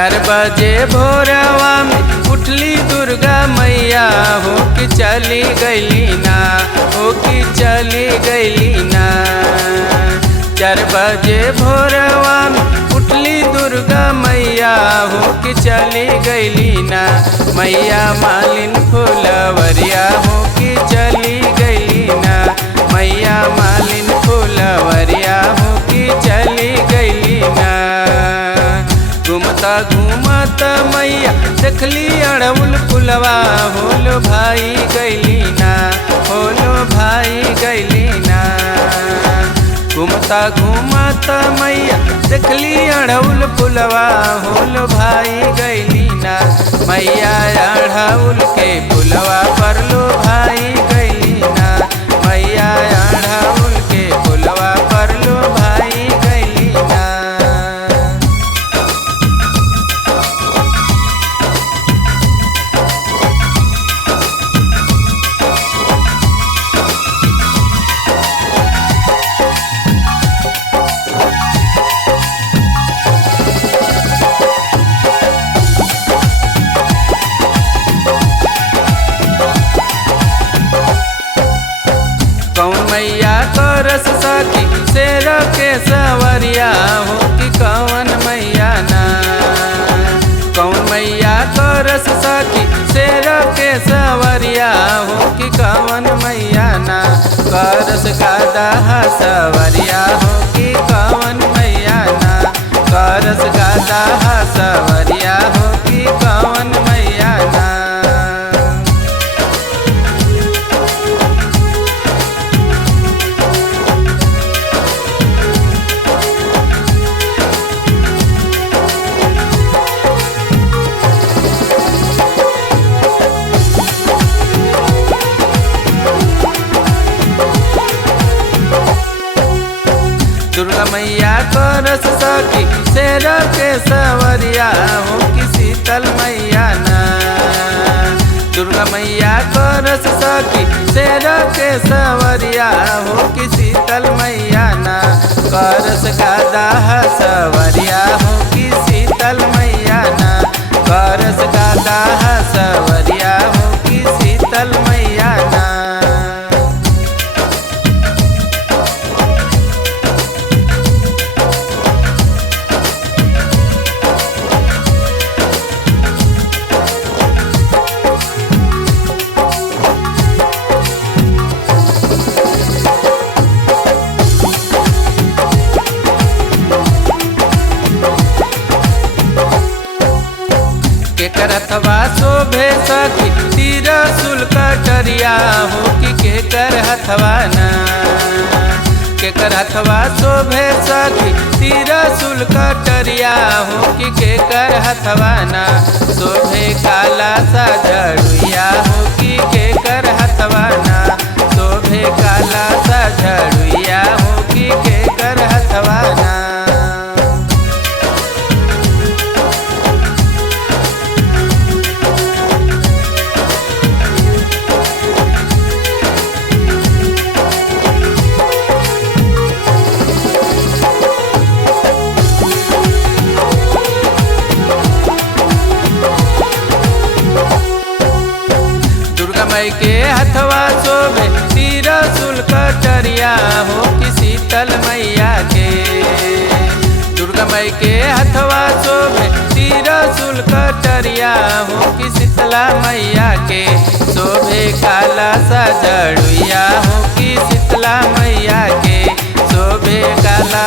4 बजे भोरवा में उठली दुर्गा मैया हो कि चली गईली ना, हो कि चली गईली ना। 4 बजे भोरवा में उठली दुर्गा मैया हो कि चली गईली ना। मैया मालिन फुलवरिया हो कि चली गईली ना। मैया मालिन फुलवरिया हो कि चली गईली ना। घूमता घूमता मैया देखली अड़उल फुलवा होलो भाई गईली ना, होलो भाई गईली ना। घूमता घूमता मैया देखली अड़उल फुलवा होलो भाई गईली ना। मैया अड़उल के फुलवा पर लो भाई गईली ना। मैया अड़उल के फुलवा पर लो भाई गईली ना। कौन मैया करस सखी शेर के सवरिया हो कि कौन मैया ना। कौन मैया करस सखी शेर के सवरिया हो कि कौन मैया ना। करस गादा सवरिया हो कि कौन मैया ना। करस गादा सवरिया हो कि कौन मैया ना। दुर्गा मैया करस सखी शेर के सवरिया हो कि शीतल मैया ना। दुर्गा मैया करस सखी शेर के सवरिया हो कि शीतल मैया ना। करस गादा सवरिया हो कि शीतल मैया ना। करस गादा सवरिया हो कि शीतल मैया ना। केकर हथवा शोभे सखी तिरसुल कटरिया हो कि केकर हथवा ना। केकर हथवा शोभे सखी तिरसुल कटरिया हो कि केकर हथवा ना। शोभे काला सा झड़ुया हो कि केकर हथवा ना। शोभे काला सा झड़ुया हो कि केकर हथवा ना। मई के हथवा शोभे तिरसुल कटरिया हो कि शीतल मैया के। दुर्गा मई के हथवा शोभे तिरसुल कटरिया हो कि शीतला मैया के। शोभे काला सा झड़ुया हो कि शीतला मैया के। शोभे काला